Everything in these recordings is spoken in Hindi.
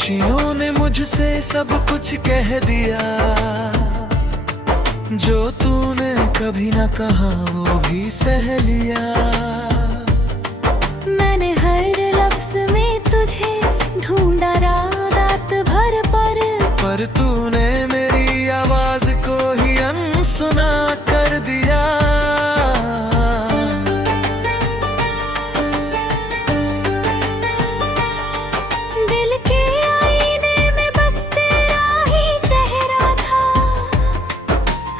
खुशियों ने मुझसे सब कुछ कह दिया, जो तूने कभी ना कहा वो भी सह लिया। मैंने हर लफ्ज में तुझे ढूंढा रात भर पर तूने मेरी आवाज को ही अनसुना कर दिया। दिल के आईने में बस तेरा ही चेहरा था,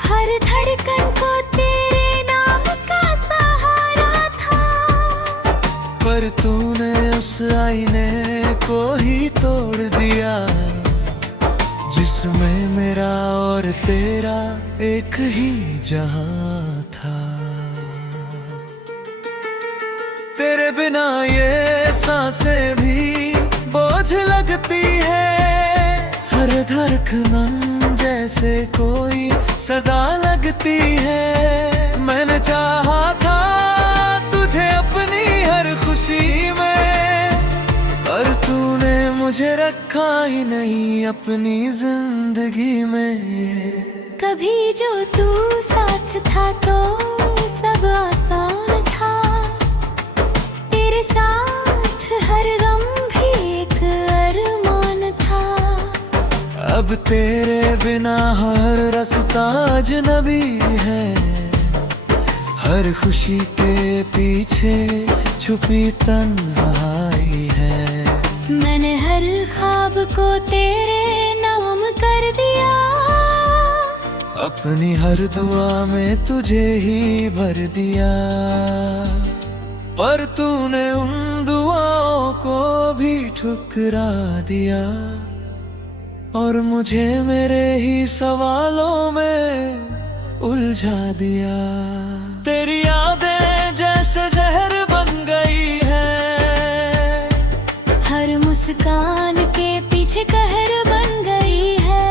हर धड़कन को तेरे नाम का सहारा था। पर तूने उस आईने को ही तोड़ दिया, जिसमें मेरा और तेरा एक ही जहां था। तेरे बिना ये सांसें भी बोझ लगती है, हर धड़कन जैसे कोई सजा लगती है। मैंने चाहा था तुझे अपनी हर खुशी में, पर तूने मुझे रखा ही नहीं अपनी जिंदगी में। कभी जो तू साथ था तो सब आसान था, तेरे साथ हर गम भी एक अरमान था। अब तेरे बिना हर रास्ता अजनबी है, हर खुशी के पीछे छुपी तन्हाई है। मैंने हर ख्वाब को तेरे नाम कर दिया, अपनी हर दुआ में तुझे ही भर दिया। पर तूने उन दुआओं को भी ठुकरा दिया, और मुझे मेरे ही सवालों में उलझा दिया। तेरी यादें जैसे जहर बन गई है, हर मुस्कान के पीछे कहर बन गई है।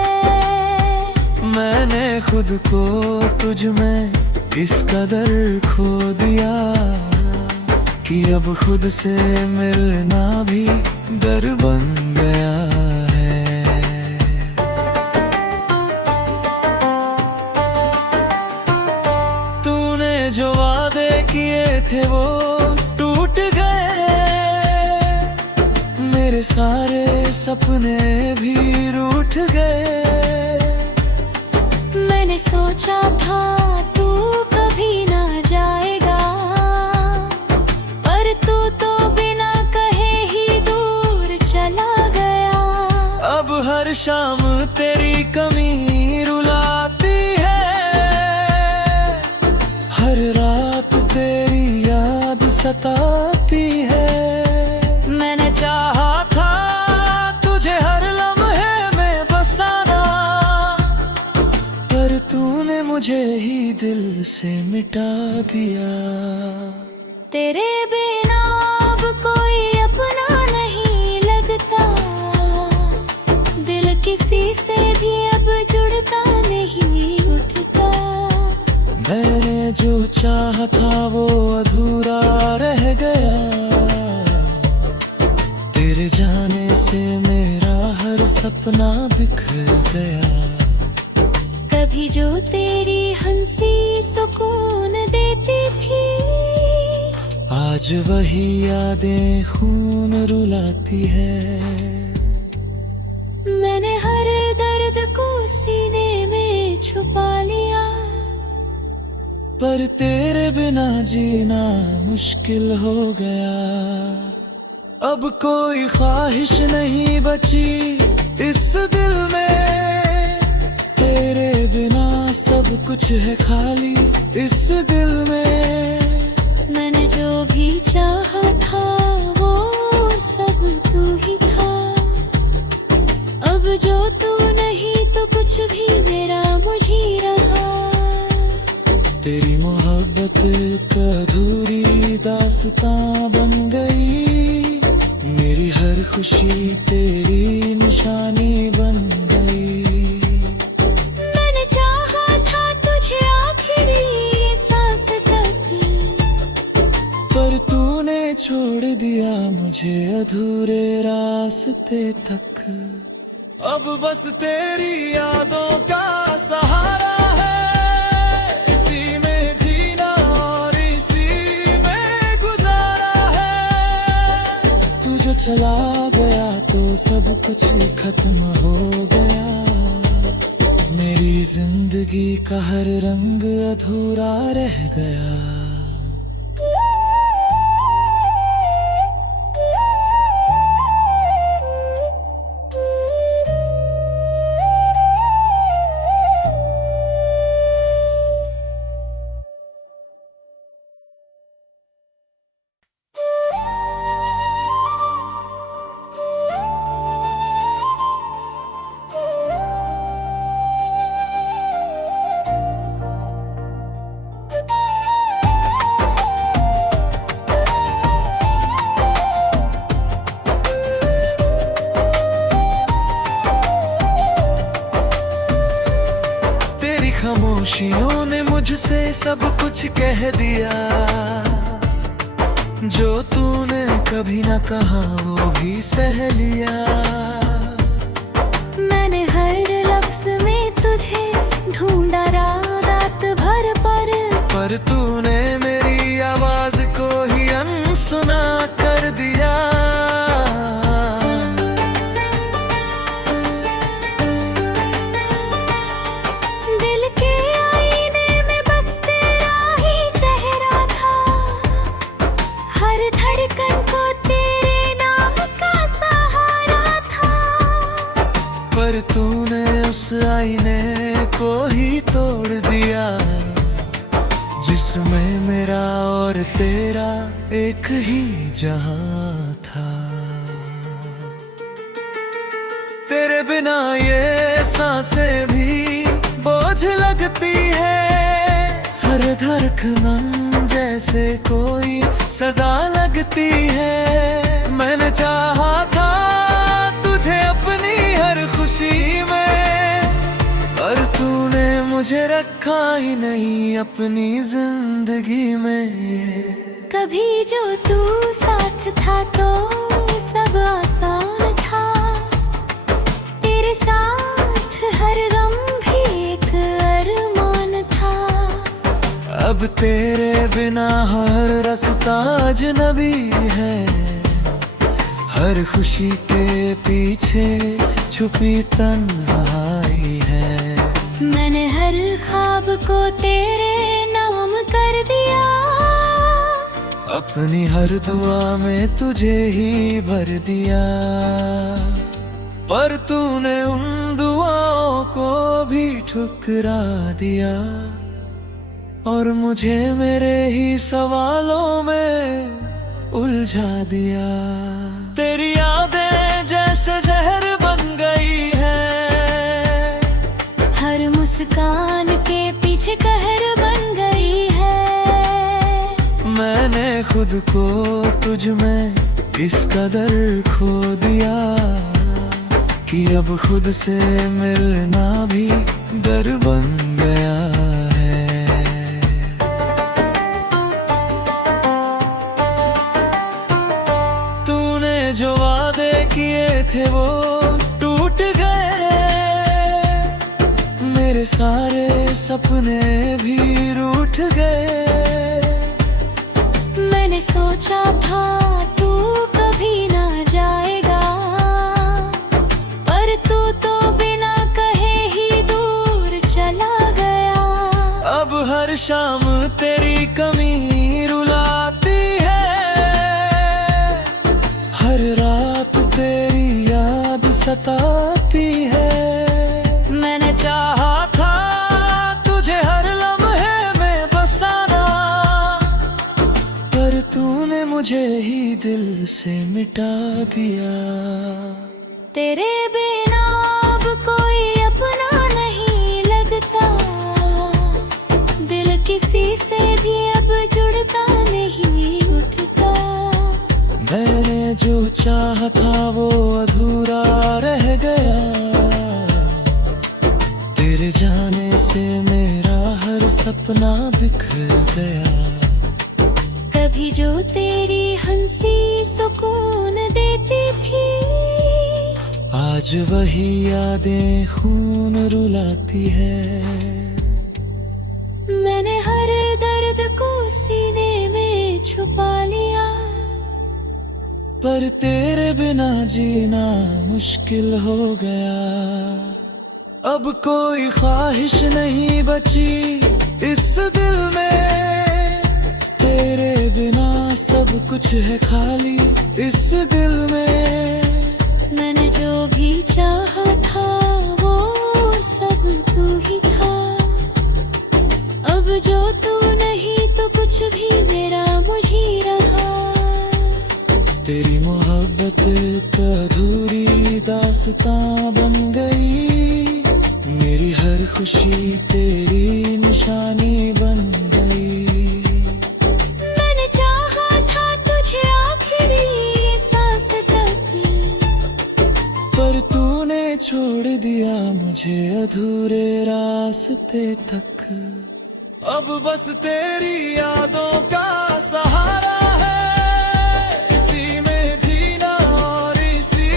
मैंने खुद को तुझ में इस कदर खो दिया, कि अब खुद से मिलना भी डर बन गया है। तूने जो वादे किए थे वो टूट गए, मेरे सारे सपने भी रूठ गए। मैंने सोचा था तू कभी ना जाएगा, पर तू तो बिना कहे ही दूर चला गया। अब हर शाम तेरी कमी रुलाती है, हर रात तेरी याद सताती है। मैंने चाहा था तुझे हर लम्हे में बसाना, पर तूने मुझे ही दिल से मिटा दिया। तेरे बिना अब कोई अपना नहीं लगता, दिल किसी से भी अब जुड़ता नहीं उठता। मैंने जो चाहा था वो अधूरा रह गया, तेरे जाने से मेरा हर सपना बिखर गया। कभी जो तेरी हंसी सुकून देती थी, आज वही यादें खून रुलाती है। मैंने हर दर्द को सीने में छुपा लिया, पर तेरे बिना जीना मुश्किल हो गया। अब कोई ख्वाहिश नहीं बची इस दिल में, तेरे बिना सब कुछ है खाली इस दिल में। मैंने जो भी चाहा था वो सब तू ही था, अब जो तू नहीं तो कुछ भी मेरा मुझे रहा। तेरी मोहब्बत एक अधूरी दास्तां बन गई, मेरी हर खुशी तेरी निशानी बन गई। मैंने चाहा था तुझे आखिरी सांस तक, पर तूने छोड़ दिया मुझे अधूरे रास्ते। रास्ते तक। अब बस तेरी यादों का सहारा है, इसी में जीना और इसी में गुजारा है। तू जो चला गया तो सब कुछ खत्म हो गया, मेरी जिंदगी का हर रंग अधूरा रह गया। खामोशियों ने मुझसे सब कुछ कह दिया, जो तूने कभी न कहा वो भी सह लिया। मैंने हर लफ्ज में तुझे ढूंढा रात भर पर तूने मेरी आवाज को ही अनसुना कर दिया। पर तूने उस आईने को ही तोड़ दिया, जिसमें मेरा और तेरा एक ही जहां था। तेरे बिना ये सांसें भी बोझ लगती है, हर धड़कन जैसे कोई सजा लगती है। मैंने चाहा था तुझे अपनी हर खुशी में, पर तूने मुझे रखा ही नहीं अपनी जिंदगी में। कभी जो तू साथ था तो सब आसान था, तेरे साथ हर गम भी एक अरमान था। अब तेरे बिना हर रास्ता अजनबी है, हर खुशी के पीछे छुपी तन्हाई है। मैंने हर ख्वाब को तेरे नाम कर दिया, अपनी हर दुआ में तुझे ही भर दिया। पर तूने उन दुआओं को भी ठुकरा दिया, और मुझे मेरे ही सवालों में उलझा दिया। तेरी यादें जैसे जहर बन गई है, हर मुस्कान के पीछे कहर बन गई है। मैंने खुद को तुझ में इस कदर खो दिया, कि अब खुद से मिलना भी डर बन गया है। जो वादे किए थे वो टूट गए, मेरे सारे सपने भी रूठ गए। मैंने सोचा था तू कभी ना जाएगा, पर तू तो बिना कहे ही दूर चला गया। अब हर शाम तेरी कमी रुलाती है, हर रात तेरी याद सताती है। मैंने चाहा था तुझे हर लम्हे में बसाना, पर तूने मुझे ही दिल से मिटा दिया। तेरे बिना अब कोई अपना नहीं लगता, दिल किसी से भी अब जुड़ता नहीं उठता। मैंने जो चाहा था वो अधूरा रह गया, तेरे जाने से मेरा हर सपना बिखर गया। कभी जो तेरी हंसी सुकून देती थी, आज वही यादें खून रुलाती है। मैंने हर दर्द को सीने में छुपा लिया, पर तेरे बिना जीना मुश्किल हो गया। अब कोई ख्वाहिश नहीं बची इस दिल में, तेरे बिना सब कुछ है खाली इस दिल में। मैंने जो भी चाहा था वो सब तू ही था, अब जो तू नहीं तो कुछ भी मेरा मुझे रहा। तेरी मोहब्बत अधूरी दास्तां बन गई, मेरी हर खुशी तेरी निशानी बन गई। मैंने चाहा था तुझे आखिरी ये सांस तक, पर तूने छोड़ दिया मुझे अधूरे रास्ते तक। अब बस तेरी यादों का सहारा है, इसी में जीना और इसी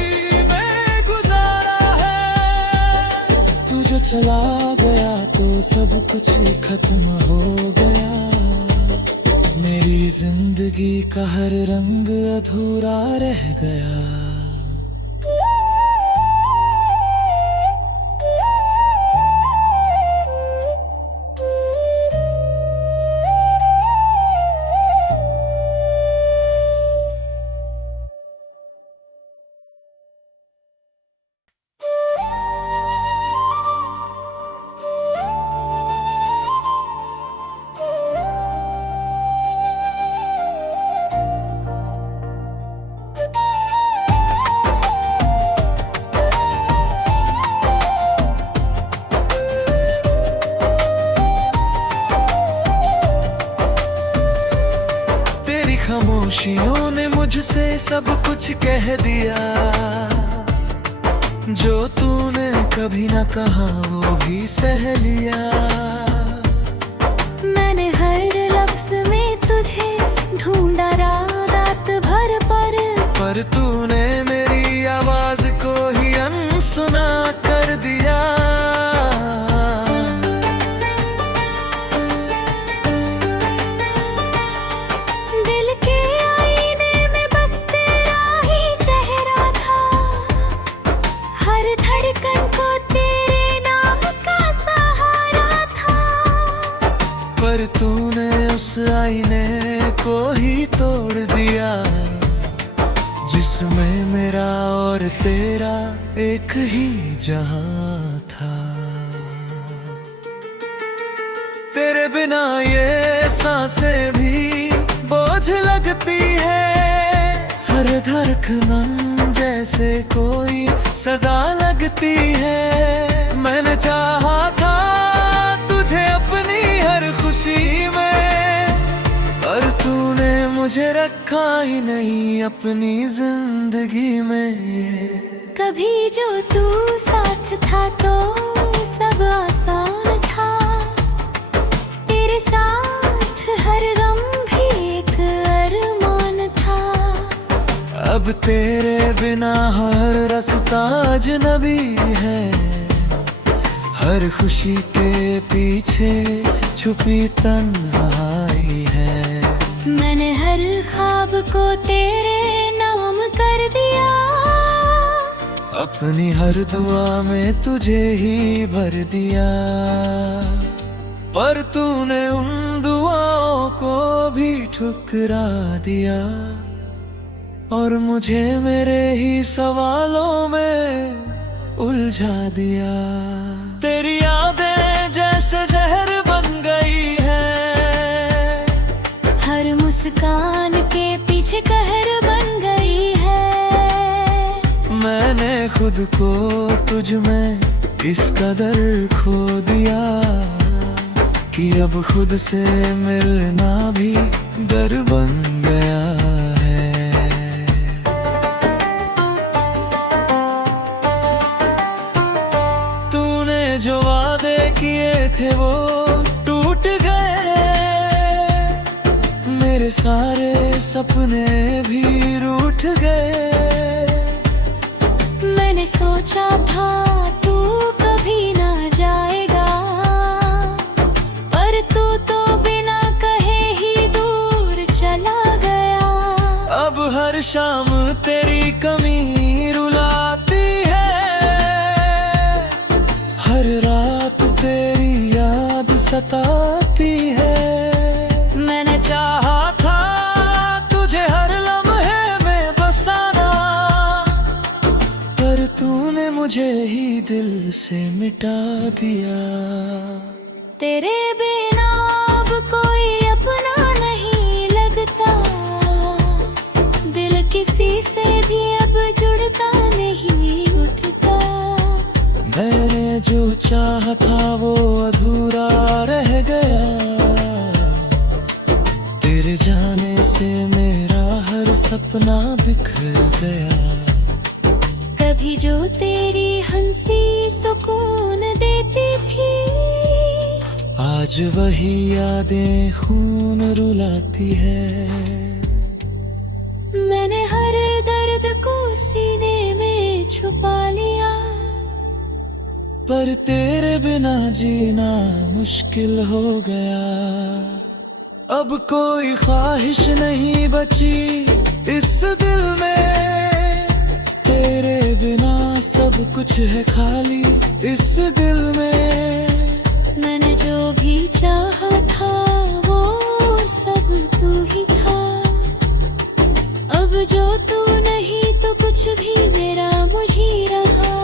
में गुजारा है। तू जो चला गया तो सब कुछ खत्म हो गया, मेरी जिंदगी का हर रंग अधूरा रह गया। खामोशियों ने मुझसे सब कुछ कह दिया, जो तूने कभी ना कहा वो भी सह लिया। मैंने हर लफ्ज में तुझे ढूंढा रात भर, पर तूने मेरी आवाज को ही अनसुना कर दिया। पर तूने उस आईने को ही तोड़ दिया, जिसमें मेरा और तेरा एक ही जहां था। तेरे बिना ये सांसें भी बोझ लगती है, हर धड़कन जैसे कोई सजा लगती है। मैंने चाहा था तुझे अपनी हर खुशी में, पर तूने मुझे रखा ही नहीं अपनी जिंदगी में। कभी जो तू साथ था तो सब आसान था, तेरे साथ हर गम भी एक अरमान था। अब तेरे बिना हर रास्ता अजनबी है, हर खुशी के पीछे छुपी तन्हाई है। मैंने हर ख्वाब को तेरे नाम कर दिया, अपनी हर दुआ में तुझे ही भर दिया। पर तूने उन दुआओं को भी ठुकरा दिया, और मुझे मेरे ही सवालों में उलझा दिया। तेरी यादें जैसे जहर बन गई है, हर मुस्कान के पीछे कहर बन गई है। मैंने खुद को तुझ में इस कदर खो दिया, कि अब खुद से मिलना भी डर बन गया है। जो वादे किए थे वो टूट गए, मेरे सारे सपने भी रूठ गए। मैंने सोचा था तू कभी ना जाएगा, पर तू तो बिना कहे ही दूर चला गया। अब हर शाम तेरी कमी रुलाती है, हर रात तेरी याद सताती है। मैंने चाहा था तुझे हर लम्हे में बसाना, पर तूने मुझे ही दिल से मिटा दिया। तेरे बिना अब कोई अपना नहीं लगता, दिल किसी से भी अब जुड़ता नहीं उठता। मैंने जो चाहा था वो अधूरा रह गया, तेरे जाने से मेरा हर सपना बिखर गया। कभी जो तेरी हंसी सुकून देती थी, आज वही यादें खून रुलाती है। मैंने हर दर्द को सीने में छुपा लिया, पर तेरे बिना जीना मुश्किल हो गया। अब कोई ख्वाहिश नहीं बची इस दिल में, तेरे बिना सब कुछ है खाली इस दिल में। मैंने जो भी चाहा था वो सब तू ही था, अब जो तू नहीं तो कुछ भी मेरा मुझे रहा।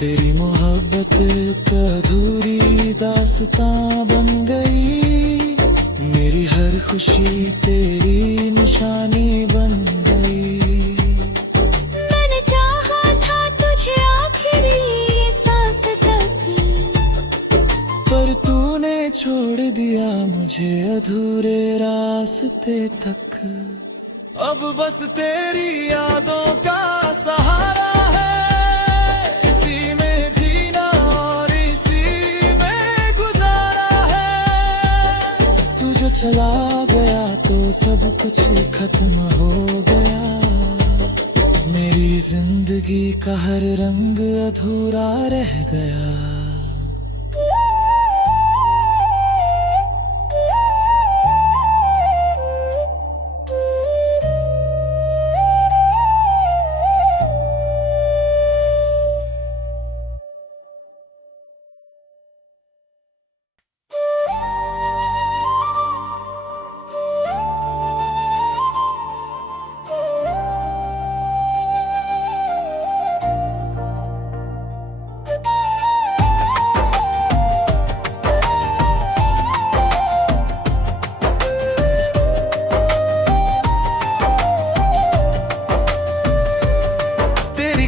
तेरी मोहब्बत का अधूरी दास्तां बन गई, मेरी हर खुशी तेरी निशानी बन गई। मैंने चाहा था तुझे आखिरी सांस तक, पर तूने छोड़ दिया मुझे अधूरे रास्ते तक। अब बस तेरी यादों का सहारा है, इसी में जीना और इसी में गुजारा है। तू जो चला गया तो सब कुछ खत्म हो गया, मेरी जिंदगी का हर रंग अधूरा रह गया।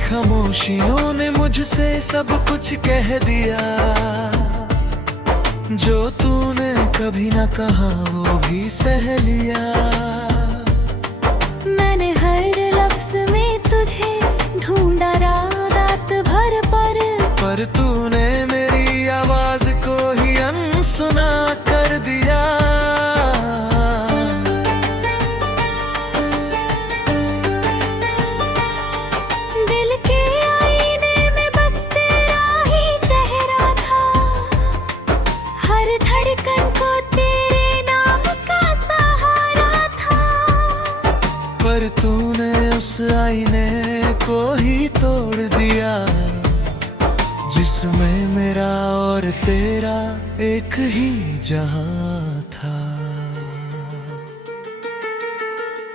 खामोशियों ने मुझसे सब कुछ कह दिया, जो तूने कभी ना कहा वो भी सह लिया। मैंने हर लफ्ज में तुझे ढूंढा रात भर, पर तूने मेरी आवाज को ही अनसुना कर दिया। पर तूने उस आईने को ही तोड़ दिया, जिसमें मेरा और तेरा एक ही जहां था।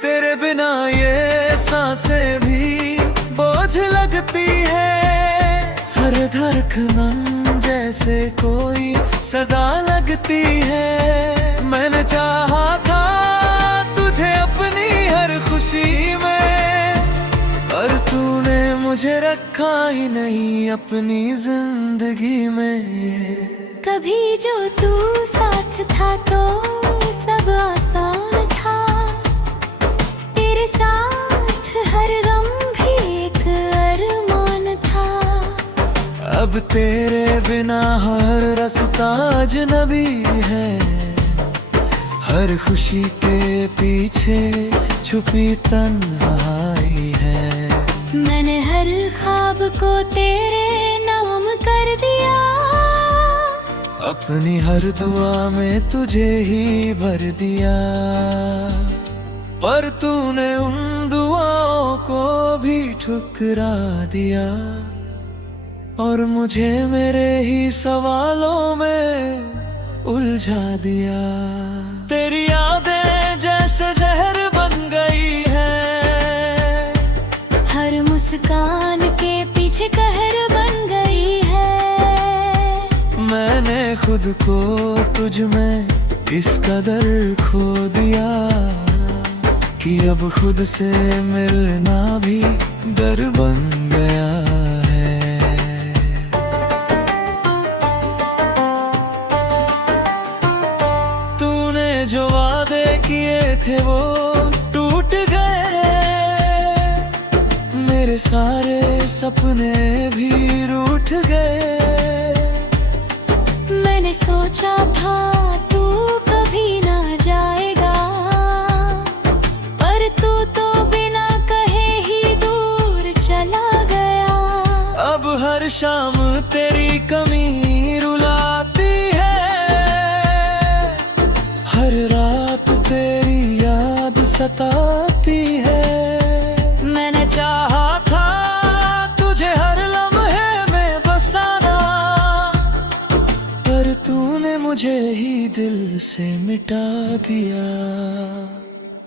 तेरे बिना ये सांसें भी बोझ लगती है, हर धड़कन जैसे कोई सजा लगती है। मैंने चाहा था तुझे अपनी हर खुशी में, पर तूने मुझे रखा ही नहीं अपनी जिंदगी में। कभी जो तू साथ था तो सब आसान था, तेरे साथ हर गम भी एक अरमान था। अब तेरे बिना हर रास्ता अजनबी है, हर खुशी के पीछे छुपी तन्हाई है। मैंने हर हर ख्वाब को तेरे नाम कर दिया, अपनी हर दुआ में तुझे ही भर दिया। पर तूने उन दुआओं को भी ठुकरा दिया और मुझे मेरे ही सवालों में उलझा दिया। तेरी यादें जैसे जहर बन गई है, हर मुस्कान के पीछे कहर बन गई है। मैंने खुद को तुझ में इस कदर खो दिया कि अब खुद से मिलना भी डर बन गया है। तूने जो वादे किए थे वो टूट गए, मेरे सारे सपने भी रूठ गए। मैंने सोचा था तू कभी ना जाएगा, पर तू तो बिना कहे ही दूर चला गया। अब हर शाम तेरी कमी रुलाती है, हर रात तेरी याद सताती है। मैंने चाहा था तुझे हर लम्हे में बसाना, पर तूने मुझे ही दिल से मिटा दिया।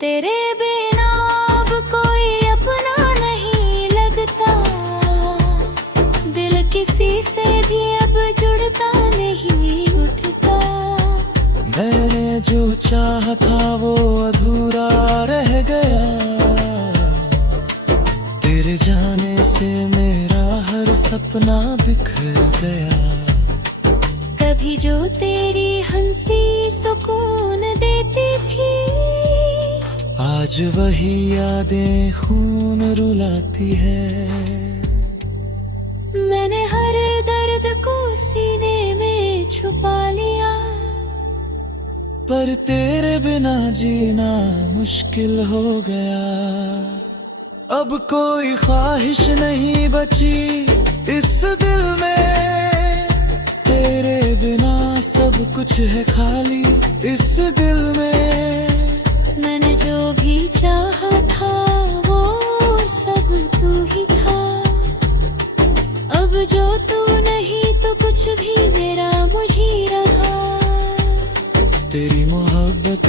तेरे बिना अब कोई अपना नहीं लगता, दिल किसी से भी अब जुड़ता नहीं उठता। मैंने जो चाहा था वो अधूरा रह गया, तेरे जाने से मेरा हर सपना बिखर गया। कभी जो तेरी हंसी सुकून देती थी, आज वही यादें खून रुलाती है। मैंने हर दर्द को सीने में छुपा लिया, पर तेरे बिना जीना मुश्किल हो गया। अब कोई ख्वाहिश नहीं बची इस दिल में, तेरे बिना सब कुछ है खाली इस दिल में। मैंने जो भी चाहा था वो सब तू ही था, अब जो तू नहीं तो कुछ भी मेरा मुझे रहा। तेरी मोहब्बत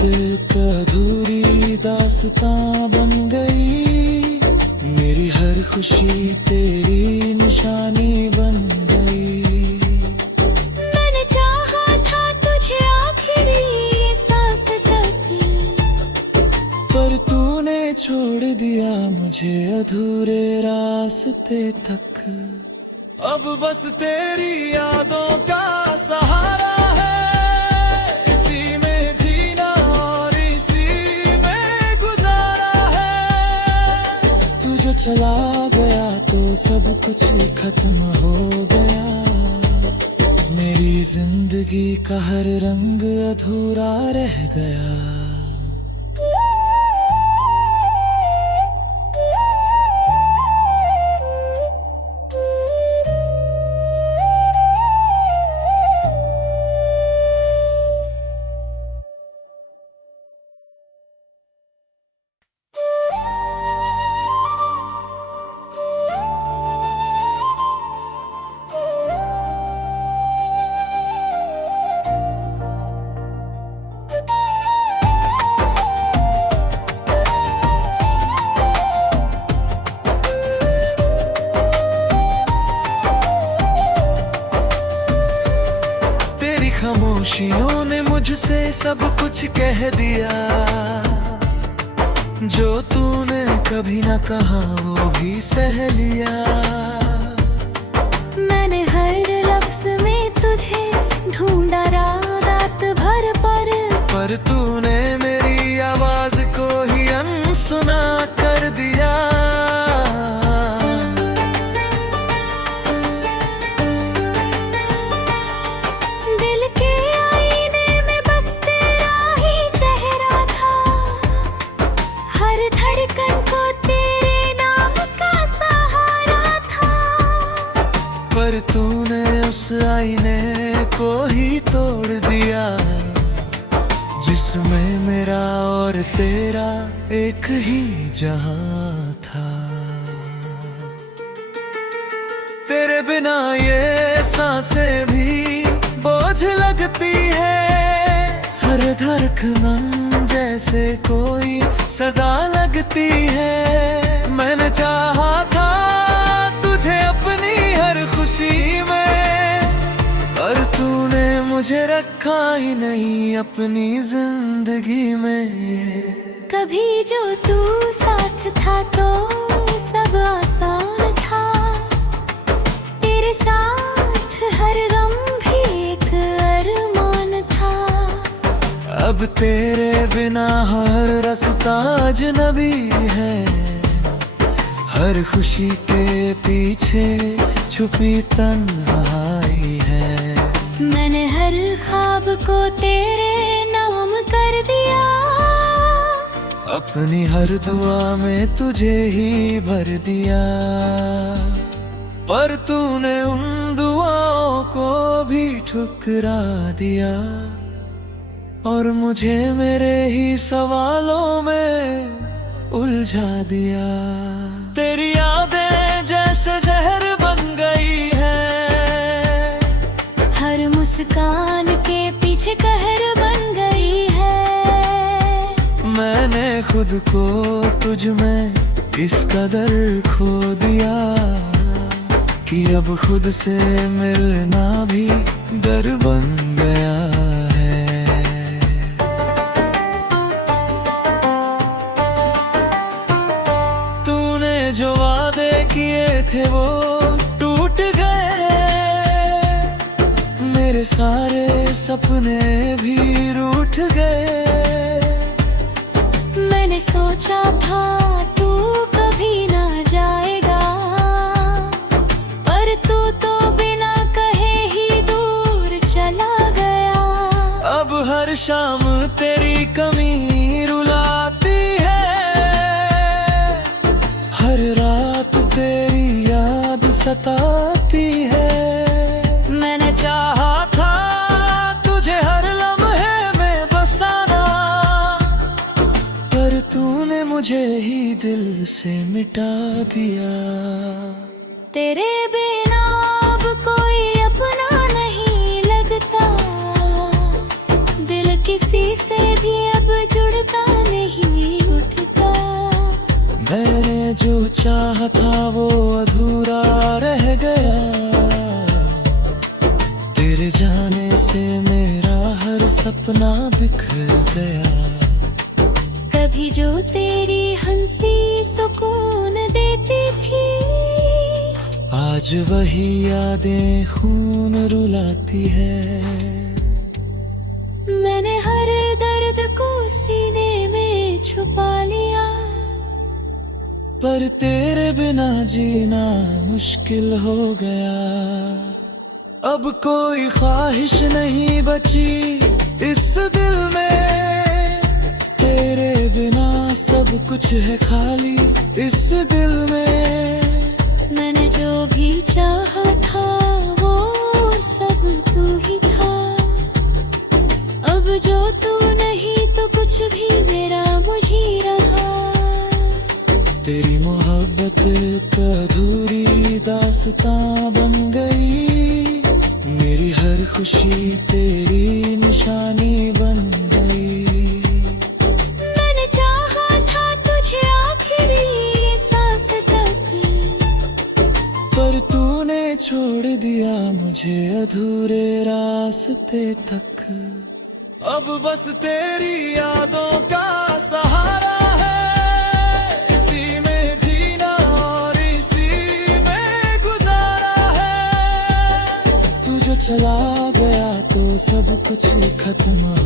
का अधूरी दास्तां बन गई, मेरी हर खुशी तेरी निशानी बन गई। मैंने चाहा था तुझे आखिरी ये सांस तक, पर तूने छोड़ दिया मुझे अधूरे रास्ते तक। अब बस तेरी यादों का सहारा है, इसी में जीना और इसी में गुजारा है। तू जो चला गया तो सब कुछ खत्म हो गया, मेरी जिंदगी का हर रंग अधूरा रह गया। खामोशियों ने मुझसे सब कुछ कह दिया, जो तूने कभी ना कहा वो भी सह लिया। मैंने हर लफ्ज में तुझे ढूंढा रात भर, पर तूने मेरी आवाज को ही अनसुना कर दिया। धड़कन को तेरे नाम का सहारा जिसमें मेरा और तेरा एक ही जहां था। तेरे बिना ये सांसें भी बोझ लगती है, हर धड़कन जैसे कोई सजा लगती है। मैंने चाहा था तुझे अपनी हर खुशी में, पर तूने मुझे रखा ही नहीं अपनी जिंदगी में। कभी जो तू साथ था तो सब आसान था, तेरे साथ हर गम भी एक अरमान था। अब तेरे बिना हर रास्ता अजनबी है, हर खुशी के पीछे छुपी तन्हाई है। मैंने हर ख्वाब को तेरे नाम कर दिया, अपनी हर दुआ में तुझे ही भर दिया। पर तूने उन दुआओं को भी ठुकरा दिया, और मुझे मेरे ही सवालों में उलझा दिया। तेरी यादें जैसे जहर बन गई है, हर मुस्कान के पीछे कहर बन गई है। मैंने खुद को तुझ में इस कदर खो दिया कि अब खुद से मिलना भी डर बन गया है। तूने जो वादे किए थे वो टूट गए, मेरे सारे सपने भी रूठ गए। मैंने सोचा था तू कभी ना जाएगा, पर तू तो बिना कहे ही दूर चला गया। अब हर शाम तेरी कमी रुलाती है, हर रात तेरी याद सताती है। मैंने चाहा था तुझे हर लम्हे में बसाना, पर तूने मुझे ही दिल से मिटा दिया। तेरे बिना अब कोई अपना नहीं लगता, दिल किसी से भी अब जुड़ता नहीं उठता। मैंने जो चाहा था वो अधूरा रह गया, तेरे जाने से मेरा हर सपना बिखर गया। कभी जो तेरी हंसी सुकून देती थी, आज वही यादें खून रुलाती है। मैंने हर दर्द को सीने में छुपा लिया, पर तेरे बिना जीना मुश्किल हो गया। अब कोई ख्वाहिश नहीं बची इस दिल में, तेरे बिना सब कुछ है खाली इस दिल में। मैंने जो भी चाहा था वो सब तू ही था, अब जो तू नहीं तो कुछ भी मेरा मुझे रहा। तेरी मोहब्बत एक अधूरी दास्तां बन गई, मेरी हर खुशी तेरी निशानी बन गई। मैंने चाहा था तुझे आखिरी ये सांस तक, पर तूने छोड़ दिया मुझे अधूरे रास्ते तक। अब बस तेरी यादों का सहारा है, इसी में जीना और इसी में गुजारा है। तू जो चला गया तो सब कुछ खत्म